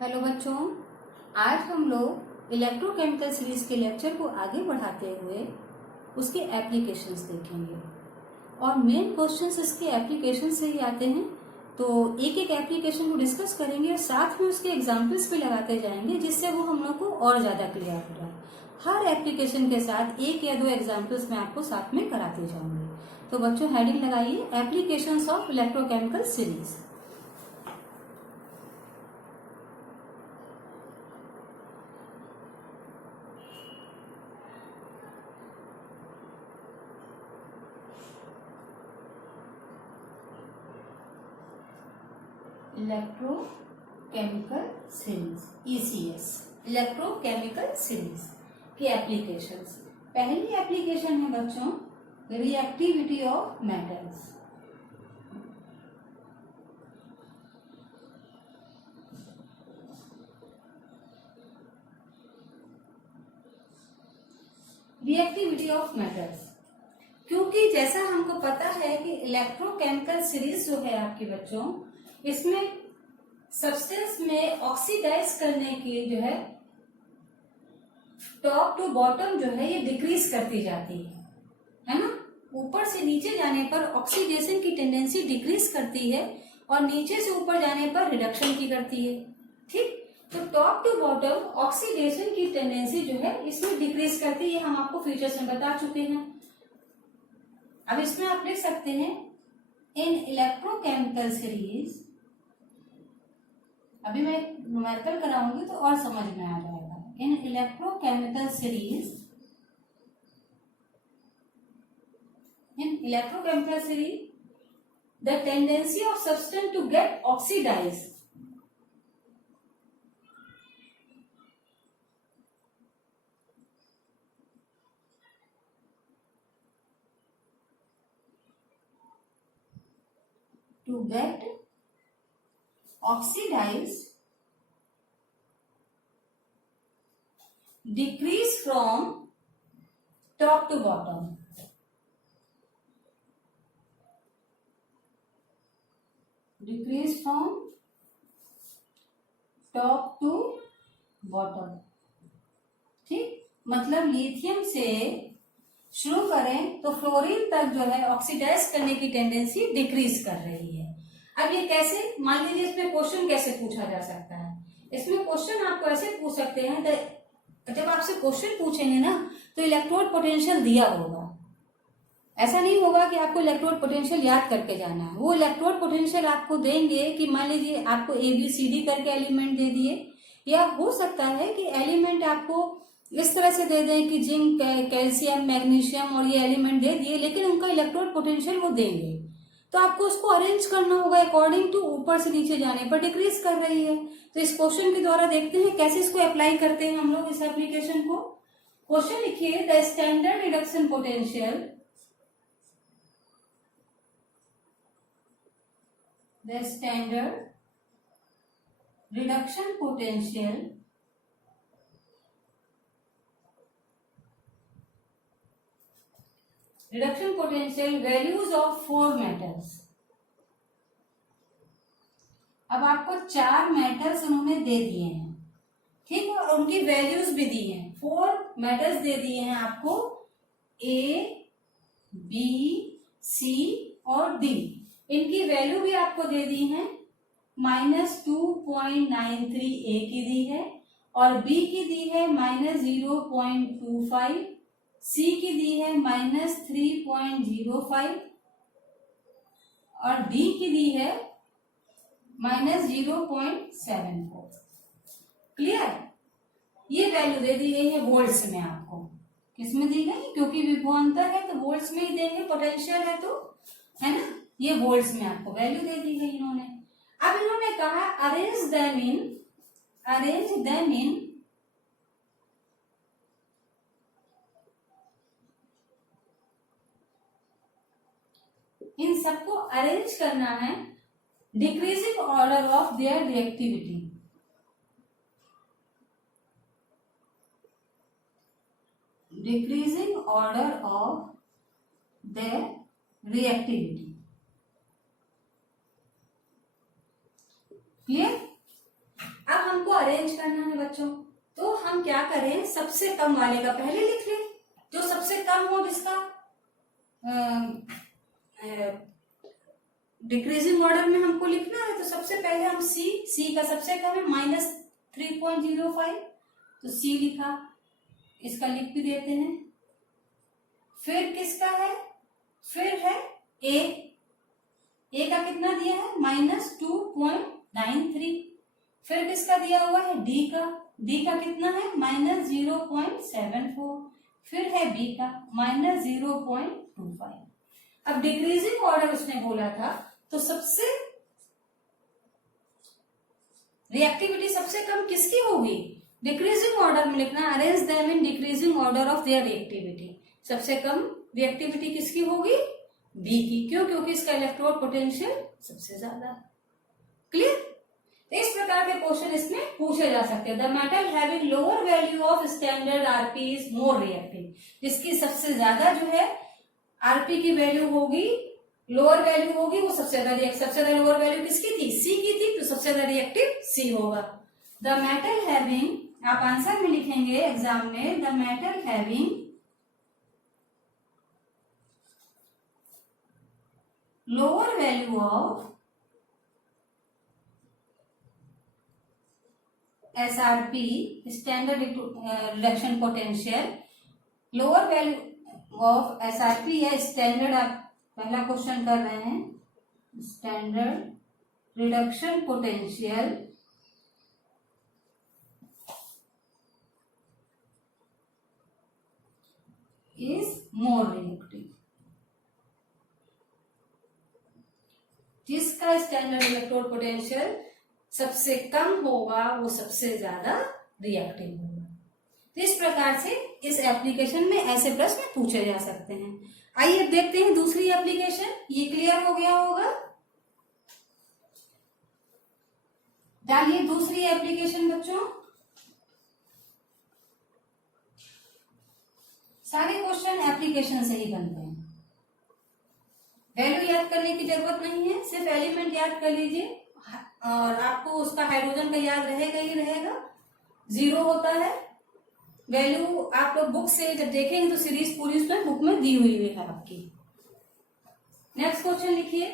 Hello बच्चों, आज हम लोग इलेक्ट्रोकेमिकल सीरीज के लेक्चर को आगे बढ़ाते हुए उसके एप्लीकेशंस देखेंगे और मेन क्वेश्चंस इसके एप्लीकेशन से ही आते हैं। तो एक एक एप्लीकेशन को डिस्कस करेंगे और साथ में उसके एग्जाम्पल्स भी लगाते जाएंगे, जिससे वो हम लोग को और ज्यादा क्लियर हो रहा है। हर एप्लीकेशन के साथ एक या दो एग्जाम्पल्स मैं आपको साथ में कराते जाऊंगी। तो बच्चों हेडिंग लगाइए, applications of electrochemical series. Electrochemical series ECS, electrochemical series की एप्लीकेशंस। पहली एप्लीकेशन है बच्चों reactivity of metals. Reactivity of metals, क्योंकि जैसा हमको पता है कि इलेक्ट्रोकेमिकल सीरीज जो है आपके बच्चों, इसमें सब्सटेंस में ऑक्सीडाइज करने की जो है टॉप टू बॉटम जो है ये डिक्रीज करती जाती है ना। ऊपर से नीचे जाने पर ऑक्सीडेशन की टेंडेंसी डिक्रीज करती है और नीचे से ऊपर जाने पर रिडक्शन की करती है। ठीक, तो टॉप टू बॉटम ऑक्सीडेशन की टेंडेंसी जो है इसमें डिक्रीज करती है, हम आपको फीचर्स में बता चुके हैं। अब इसमें आप लिख सकते हैं इन इलेक्ट्रोकेमिकल सीरीज, अभी मैं न्यूमेरिकल कराऊंगी तो और समझ में आ जाएगा। In electrochemical series, the tendency of substance to get oxidise decrease from top to bottom. Decrease from top to bottom. ठीक, मतलब लिथियम से शुरू करें तो फ्लोरीन तक जो है ऑक्सीडाइज करने की टेंडेंसी डिक्रीज कर रही है। अब ये कैसे, मान लीजिए इसमें क्वेश्चन कैसे पूछा जा सकता है। इसमें क्वेश्चन आपको ऐसे पूछ सकते हैं, जब आपसे क्वेश्चन पूछेंगे ना तो इलेक्ट्रोड पोटेंशियल दिया होगा। ऐसा नहीं होगा कि आपको इलेक्ट्रोड पोटेंशियल याद करके जाना है। वो इलेक्ट्रोड पोटेंशियल आपको देंगे कि मान लीजिए आपको ABCD करके एलिमेंट दे दिए, या हो सकता है कि एलिमेंट आपको इस तरह से दे दें कि जिंक, कैल्शियम, मैग्नीशियम और ये एलिमेंट दे दिए, लेकिन उनका इलेक्ट्रोड पोटेंशियल वो देंगे, तो आपको उसको अरेंज करना होगा अकॉर्डिंग टू ऊपर से नीचे जाने पर डिक्रीज कर रही है। तो इस क्वेश्चन के द्वारा देखते हैं कैसे इसको अप्लाई करते हैं हम लोग इस एप्लीकेशन को। क्वेश्चन लिखिए, the standard reduction potential, the standard reduction potential values of 4 metals. अब आपको 4 मेटल्स उन्होंने दे दिए हैं, ठीक है, और उनकी वैल्यूज भी दी हैं। 4 मेटल्स दे दिए हैं आपको, A, B, C और D। इनकी वैल्यू भी आपको दे दी है, -2.93 A की दी है, और B की दी है -0.25, C की दी है -3.05 और D की दी है -0.74। क्लियर, ये वैल्यू दे दी गई है वोल्ट्स में। आपको किसमें दी गई, क्योंकि विभवांतर है तो वोल्ट्स में ही देंगे, पोटेंशियल है तो, है ना, ये वोल्ट्स में आपको वैल्यू दे दी गई इन्होंने। अब इन्होंने कहा अरेंज देम इन इन सबको अरेंज करना है decreasing order of their reactivity. Decreasing order of their reactivity. Clear. अब हमको अरेंज करना है बच्चों, तो हम क्या करें, सबसे कम वाले का पहले लिख लें, जो सबसे कम हो, जिसका डिक्रीजिंग ऑर्डर में हमको लिखना है। तो सबसे पहले हम सी का सबसे कम है -3.05, तो सी लिखा, इसका लिख भी देते हैं। फिर किसका है, फिर है ए का कितना दिया है -2.93। फिर किसका दिया हुआ है डी का कितना है -0.74। फिर है बी का -0.25। अब डिक्रीजिंग ऑर्डर उसने बोला था, तो सबसे रिएक्टिविटी सबसे कम किसकी होगी, डिक्रीजिंग ऑर्डर में लिखना, arrange them in decreasing order of their reactivity. सबसे कम रिएक्टिविटी किसकी होगी, बी की। क्यों, क्योंकि इसका इलेक्ट्रोड पोटेंशियल सबसे ज्यादा। क्लियर। इस प्रकार के क्वेश्चन इसमें पूछे जा सकते हैं। The metal having lower value of standard RP is more reactive, जिसकी सबसे ज्यादा जो है आरपी की वैल्यू होगी, लोअर वैल्यू होगी, वो सबसे ज्यादा सबसे ज्यादा लोअर वैल्यू किसकी थी, सी की थी, तो सबसे ज्यादा रिएक्टिव सी होगा। द मेटल हैविंग, आप आंसर में लिखेंगे एग्जाम में, the metal having lower value of SRP standard reduction potential, lower value of SRP या स्टैंडर्ड, आप पहला क्वेश्चन कर रहे हैं, standard reduction potential is more reactive. जिसका स्टैंडर्ड इलेक्ट्रोड पोटेंशियल सबसे कम होगा वो सबसे ज्यादा रिएक्टिव होगा। तो इस प्रकार से इस एप्लीकेशन में ऐसे प्रश्न पूछे जा सकते हैं। आइए अब देखते हैं दूसरी एप्लीकेशन। ये क्लियर हो गया होगा। डालिए दूसरी एप्लीकेशन बच्चों। सारे क्वेश्चन एप्लीकेशन से ही बनते हैं, वैल्यू याद करने की जरूरत नहीं है, सिर्फ एलिमेंट याद कर लीजिए और आपको उसका हाइड्रोजन का याद रहेगा ही रहेगा। 0 होता है वैल्यू, आप लोग बुक से जब देखेंगे तो सीरीज पूरी उसमें बुक में दी हुई है आपकी। नेक्स्ट क्वेश्चन लिखिए।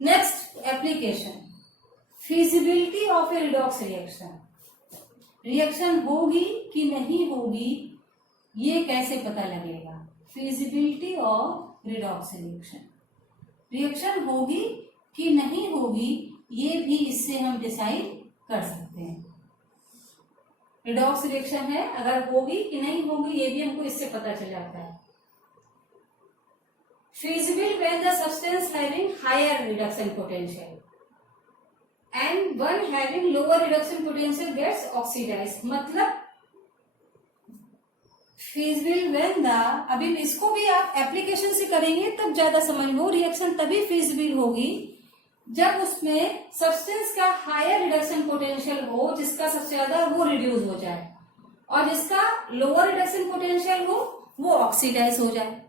Next application, feasibility of A redox reaction. Reaction होगी कि नहीं होगी ये कैसे पता लगेगा, feasibility of redox reaction. Reaction होगी कि नहीं होगी ये भी इससे हम डिसाइड कर सकते हैं। रिडॉक्स रिएक्शन है, अगर होगी कि नहीं होगी ये भी हमको इससे पता चल जाता है। feasible when the substance having higher reduction potential and one having lower reduction potential gets oxidized। मतलब feasible when the, अभी इसको भी आप एप्लीकेशन से करेंगे तब ज्यादा समझ में, रिएक्शन तभी feasible होगी जब उसमें सब्सटेंस का हायर रिडक्शन पोटेंशियल हो, जिसका सबसे ज्यादा वो रिड्यूस हो जाए, और जिसका लोअर रिडक्शन पोटेंशियल हो वो ऑक्सीडाइज हो जाए।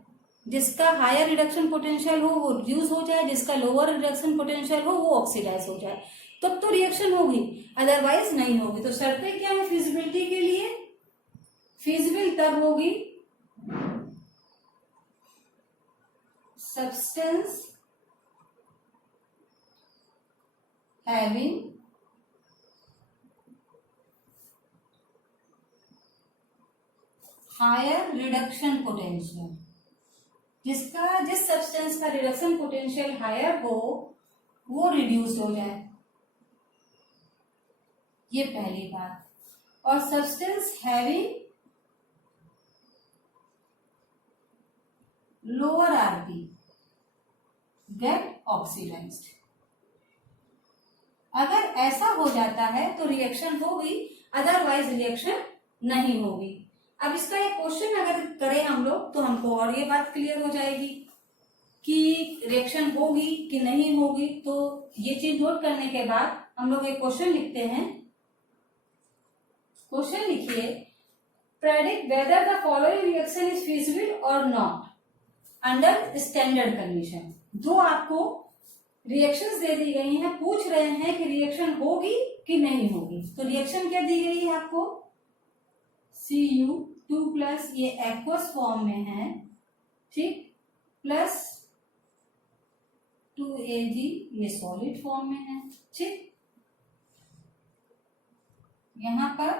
जिसका हायर रिडक्शन पोटेंशियल हो वो रिड्यूस हो जाए, जिसका लोअर रिडक्शन पोटेंशियल हो वो ऑक्सीडाइज हो जाए, तब तो रिएक्शन होगी, अदरवाइज नहीं होगी। तो शर्तें क्या है फिजिबिलिटी के लिए, फिजिबल तब होगी substance having higher reduction potential, जिस सब्सटेंस का रिडक्शन पोटेंशियल हायर हो वो रिड्यूस हो जाए, ये पहली बात। और substance having lower RP get oxidised. अगर ऐसा हो जाता है तो रिएक्शन होगी, अदरवाइज रिएक्शन नहीं होगी। अब इसका एक क्वेश्चन अगर करें हम लोग तो हमको और ये बात क्लियर हो जाएगी कि रिएक्शन होगी कि नहीं होगी। तो ये चीज नोट करने के बाद हम लोग एक क्वेश्चन लिखते हैं। क्वेश्चन लिखिए, predict whether the following reaction is feasible और नॉट अंडर स्टैंडर्ड कंडीशन। दो आपको रिएक्शंस दे दी गई हैं, पूछ रहे हैं कि रिएक्शन होगी कि नहीं होगी। तो रिएक्शन क्या दी गई है आपको, Cu2 प्लस ये एक्वस फॉर्म में है, ठीक, प्लस 2Ag ये सॉलिड फॉर्म में है, ठीक। यहां पर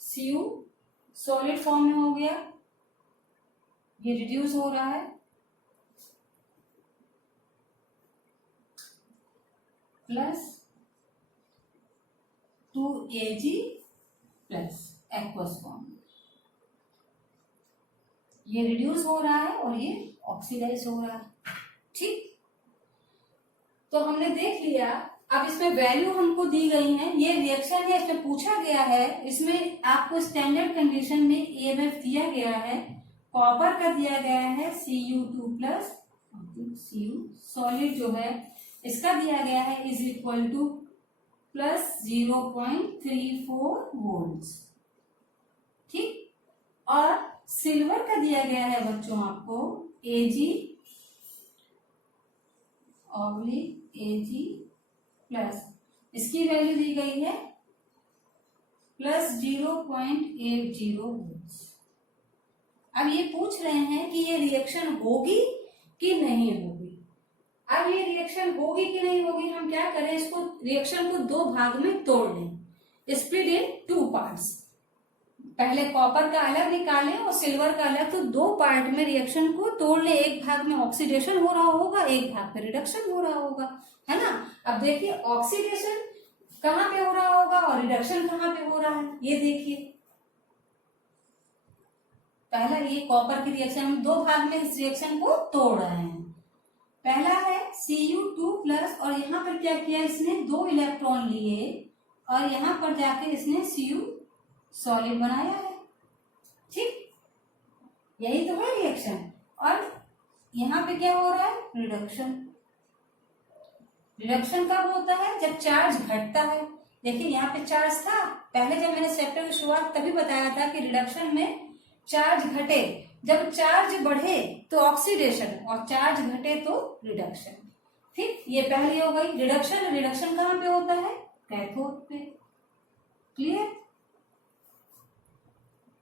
Cu सॉलिड फॉर्म में हो गया, ये रिड्यूस हो रहा है, plus 2Ag plus aqueous form, ये रिड्यूस हो रहा है और ये ऑक्सीडाइज हो रहा है, ठीक। तो हमने देख लिया। अब इसमें वैल्यू हमको दी गई है, ये रिएक्शन है, इसमें पूछा गया है, इसमें आपको स्टैंडर्ड कंडीशन में EMF दिया गया है, कॉपर का दिया गया है Cu2 प्लस Cu सॉलिड जो है इसका दिया गया है is equal two plus 0.34 volt, ठीक। और सिल्वर का दिया गया है बच्चों आपको Ag प्लस इसकी वैल्यू दी गई है प्लस 0.80 वोल्ट। अब ये पूछ रहे हैं कि ये रिएक्शन होगी कि नहीं होगी। अब ये रिएक्शन होगी कि नहीं होगी, हम क्या करें, इसको रिएक्शन को दो भाग में तोड़ लें, स्प्लिट इन टू पार्ट्स। पहले कॉपर का अलग निकालें और सिल्वर का अलग, तो दो पार्ट में रिएक्शन को तोड़ ले। एक भाग में ऑक्सीडेशन हो रहा होगा, एक भाग पे रिडक्शन हो रहा होगा, है ना। अब देखिए ऑक्सीडेशन कहाँ पे हो रहा होगा और रिडक्शन कहाँ पे हो रहा है, ये देखिए। पहला ये कॉपर की रिएक्शन, हम दो भाग में इस रिएक्शन को तोड़ रहे हैं। पहला है Cu2 प्लस, और यहाँ पर क्या किया इसने, 2 इलेक्ट्रॉन लिए और यहाँ पर जाके इसने Cu सॉलिड बनाया है, ठीक। यही तो है रिएक्शन। और यहाँ पे क्या हो रहा है, रिडक्शन। रिडक्शन कब होता है, जब चार्ज घटता है। देखिए यहाँ पे चार्ज था, पहले जब मैंने चैप्टर की शुरुआत तभी बताया था कि रिडक्शन में चार्ज घटे, जब चार्ज बढ़े तो ऑक्सीडेशन और चार्ज घटे तो रिडक्शन, ठीक। ये पहली हो गई रिडक्शन। रिडक्शन कहाँ पे होता है, कैथोड पे, क्लियर।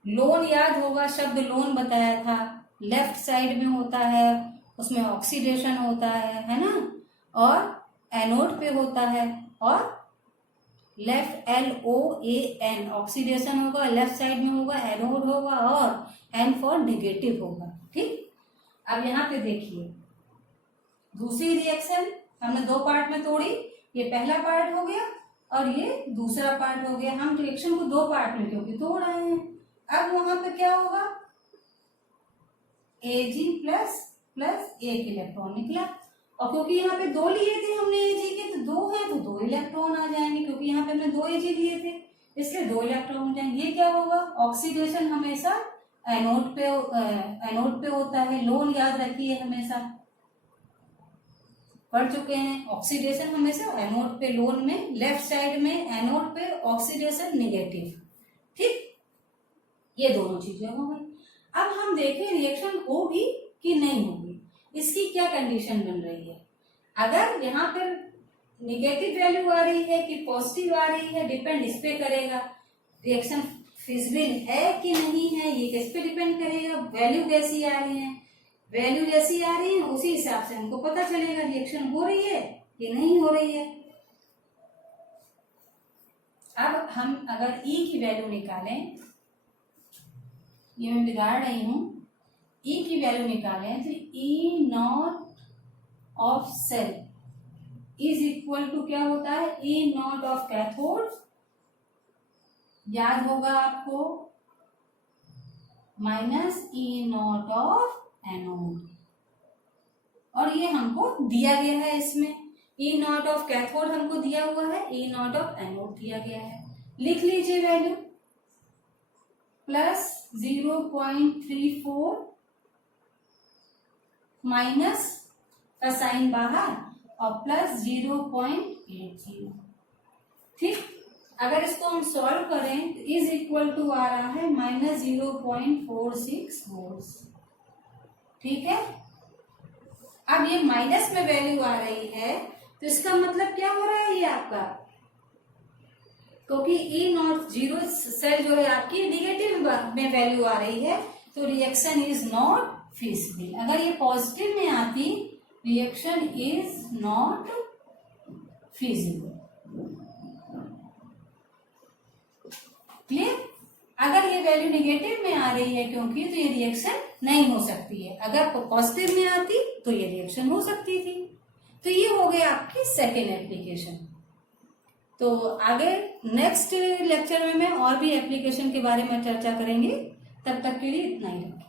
लोन याद होगा, शब्द लोन बताया था, लेफ्ट साइड में होता है, उसमें ऑक्सीडेशन होता है ना, और एनोड पे होता है, और लेफ्ट LOAN ऑक्सीडेशन होगा, लेफ्ट साइड में होगा, एनोड होगा, और N फॉर नेगेटिव होगा, ठीक। अब यहाँ पे देखिए दूसरी रिएक्शन हमने दो पार्ट में तोड़ी, ये पहला पार्ट हो गया और ये दूसरा पार्ट हो गया। हम रिएक्शन को दो पार्ट में क्योंकि तोड़ रहे हैं। अब वहां पे क्या होगा, Ag प्लस प्लस एक इलेक्ट्रॉन निकला, और क्योंकि यहाँ पे दो लिए थे हमने Ag के, तो दो है तो दो इलेक्ट्रॉन आ जाएंगे, क्योंकि यहाँ पे हमने दो Ag लिए थे इसलिए दो इलेक्ट्रॉन हो जाएंगे। ये क्या होगा, ऑक्सीडेशन हमेशा एनोड पे होता है, लोन याद रखिए, हमेशा पढ़ चुके हैं। ऑक्सीडेशन हमेशा एनोड पे, लोन में लेफ्ट साइड में, एनोड पे ऑक्सीडेशन नेगेटिव, ठीक। ये दोनों चीजें हो गई। अब हम देखें रिएक्शन होगी कि नहीं होगी, इसकी क्या कंडीशन बन रही है। अगर यहाँ पर नेगेटिव वैल्यू आ रही है कि पॉजिटिव आ रही है, डिपेंड इस पे करेगा रिएक्शन फिजिबल है कि नहीं है, ये किस पे डिपेंड करेगा, वैल्यू कैसी आ रही है। वैल्यू जैसी आ रही है उसी हिसाब से हमको पता चलेगा रिएक्शन हो रही है कि नहीं हो रही है। अब हम अगर E की वैल्यू निकालें, ये मैं बिगाड़ रही हूं, E की वैल्यू निकालें तो E nought of cell is equal to क्या होता है, E नॉट ऑफ कैथोड, याद होगा आपको, minus E nought of anode. और ये हमको दिया गया है, इसमें E नॉट ऑफ कैथोड हमको दिया हुआ है, E नॉट ऑफ एनोड दिया गया है। लिख लीजिए वैल्यू, प्लस 0.34 माइनस का साइन बाहर और प्लस 0.80, ठीक। अगर इसको हम सॉल्व करें तो इज इक्वल टू आ रहा है माइनस 0.46 वोल्ट, ठीक है। अब ये माइनस में वैल्यू आ रही है तो इसका मतलब क्या हो रहा है ये आपका, क्योंकि ई नॉट जीरो सेल जो है आपकी निगेटिव में वैल्यू आ रही है, तो रिएक्शन इज नॉट फीसिबल। अगर ये पॉजिटिव में आती, reaction is not feasible. Clear? अगर ये वैल्यू निगेटिव में आ रही है क्योंकि, तो ये रिएक्शन नहीं हो सकती है। अगर पॉजिटिव में आती तो ये रिएक्शन हो सकती थी। तो ये हो गया आपकी सेकेंड एप्लीकेशन। तो आगे नेक्स्ट लेक्चर में मैं और भी एप्लीकेशन के बारे में चर्चा करेंगे। तब तक के लिए इतना ही रखें।